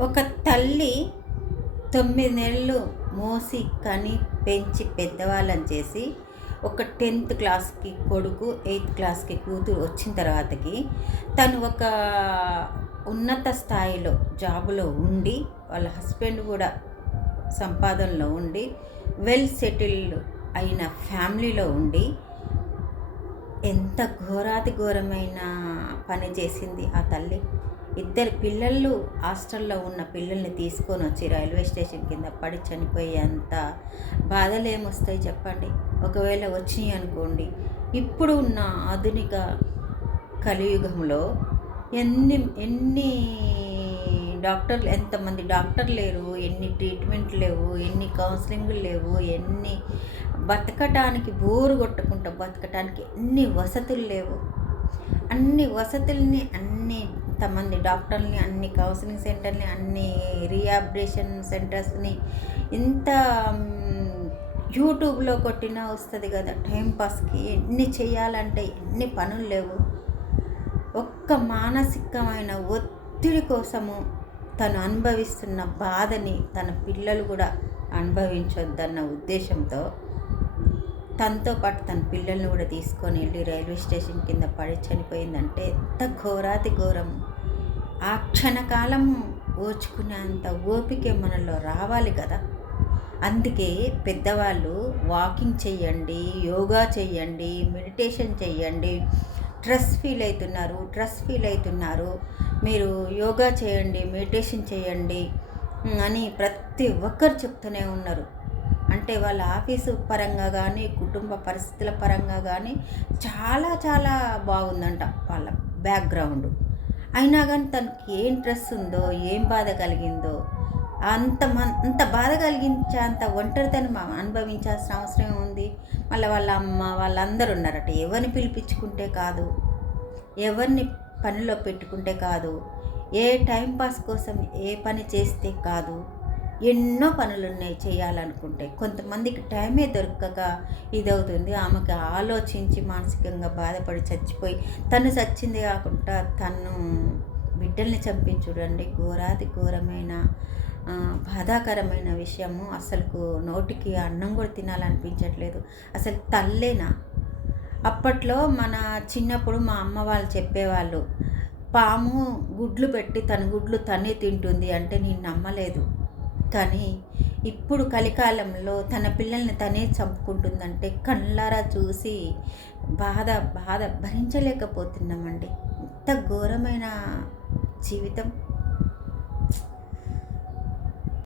ఒక తల్లి తొమ్మిది నెలలు మోసి కని పెంచి పెద్దవాళ్ళని చేసి ఒక టెన్త్ క్లాస్కి కొడుకు ఎయిత్ క్లాస్కి కూతురు వచ్చిన తర్వాతకి తను ఒక ఉన్నత స్థాయిలో జాబులో ఉండి వాళ్ళ హస్బెండ్ కూడా సంపాదనలో ఉండి వెల్ సెటిల్డ్ అయిన ఫ్యామిలీలో ఉండి ఎంత ఘోరాతి ఘోరమైన పని చేసింది ఆ తల్లి. ఇద్దరు పిల్లలు హాస్టల్లో ఉన్న పిల్లల్ని తీసుకొని వచ్చి రైల్వే స్టేషన్ కింద పడి చనిపోయేంత బాధలు ఏమొస్తాయి చెప్పండి? ఒకవేళ వచ్చినాయి అనుకోండి. ఇప్పుడు ఉన్న ఆధునిక కలియుగంలో ఎన్ని ఎన్ని డాక్టర్లు ఎంతమంది డాక్టర్లు లేరు ఎన్ని ట్రీట్మెంట్ లేవు ఎన్ని కౌన్సిలింగ్లు లేవు ఎన్ని బతకటానికి బోరు కొట్టుకుంటా బతకటానికి ఎన్ని వసతులు లేవు. అన్ని వసతుల్ని అన్ని ఇంతమంది డాక్టర్ని అన్ని కౌన్సిలింగ్ సెంటర్ని అన్ని రీహాబిలిటేషన్ సెంటర్స్ని ఇంత యూట్యూబ్లో కొట్టినా వస్తుంది కదా టైంపాస్కి ఎన్ని చేయాలంటే ఎన్ని పనులు లేవు. ఒక్క మానసికమైన ఒత్తిడి కోసము తను అనుభవిస్తున్న బాధని తన పిల్లలు కూడా అనుభవించొద్దన్న ఉద్దేశంతో తనతో పాటు తన పిల్లల్ని కూడా తీసుకొని వెళ్ళి రైల్వే స్టేషన్ కింద పడి చనిపోయిందంటే ఎంత ఘోరాతి ఘోరం. ఆ క్షణకాలం ఓచుకునేంత ఓపిక మనలో రావాలి కదా. అందుకే పెద్దవాళ్ళు వాకింగ్ చేయండి యోగా చేయండి మెడిటేషన్ చేయండి. స్ట్రెస్ ఫీల్ అవుతున్నారు స్ట్రెస్ ఫీల్ అవుతున్నారు. మీరు యోగా చేయండి మెడిటేషన్ చేయండి అని ప్రతి ఒక్కరు చెప్తూనే ఉన్నారు. అంటే వాళ్ళ ఆఫీసు పరంగా కానీ కుటుంబ పరిస్థితుల పరంగా కానీ చాలా చాలా బాగుందంట వాళ్ళ బ్యాక్గ్రౌండ్. అయినా కానీ తనకి ఏం ఇంట్రెస్ట్ ఉందో ఏం బాధ కలిగిందో అంత మన్ అంత బాధ కలిగించే అంత ఒంటరితనం అనుభవించాల్సిన అవసరం ఉంది. మళ్ళీ వాళ్ళ అమ్మ వాళ్ళందరూ ఉన్నారట. ఎవరిని పిలిపించుకుంటే కాదు ఎవరిని పనిలో పెట్టుకుంటే కాదు ఏ టైం పాస్ కోసం ఏ పని చేస్తే కాదు ఎన్నో పనులు ఉన్నాయి చేయాలనుకుంటే. కొంతమందికి టైమే దొరకక ఇదవుతుంది. ఆమెకు ఆలోచించి మానసికంగా బాధపడి చచ్చిపోయి తను చచ్చింది కాకుండా తను బిడ్డల్ని చంపించుడండి. ఘోరాతి ఘోరమైన బాధాకరమైన విషయము. అసలుకు నోటికి అన్నం కూడా తినాలనిపించట్లేదు. అసలు తల్లేనా? అప్పట్లో మన చిన్నప్పుడు మా అమ్మ వాళ్ళు చెప్పేవాళ్ళు పాము గుడ్లు పెట్టి తన గుడ్లు తనే తింటుంది అంటే నేను నమ్మలేదు. కానీ ఇప్పుడు కలికాలంలో తన పిల్లల్ని తనే చంపుకుంటుందంటే కళ్ళారా చూసి బాధ బాధ భరించలేకపోతున్నామండి. ఇంత ఘోరమైన జీవితం.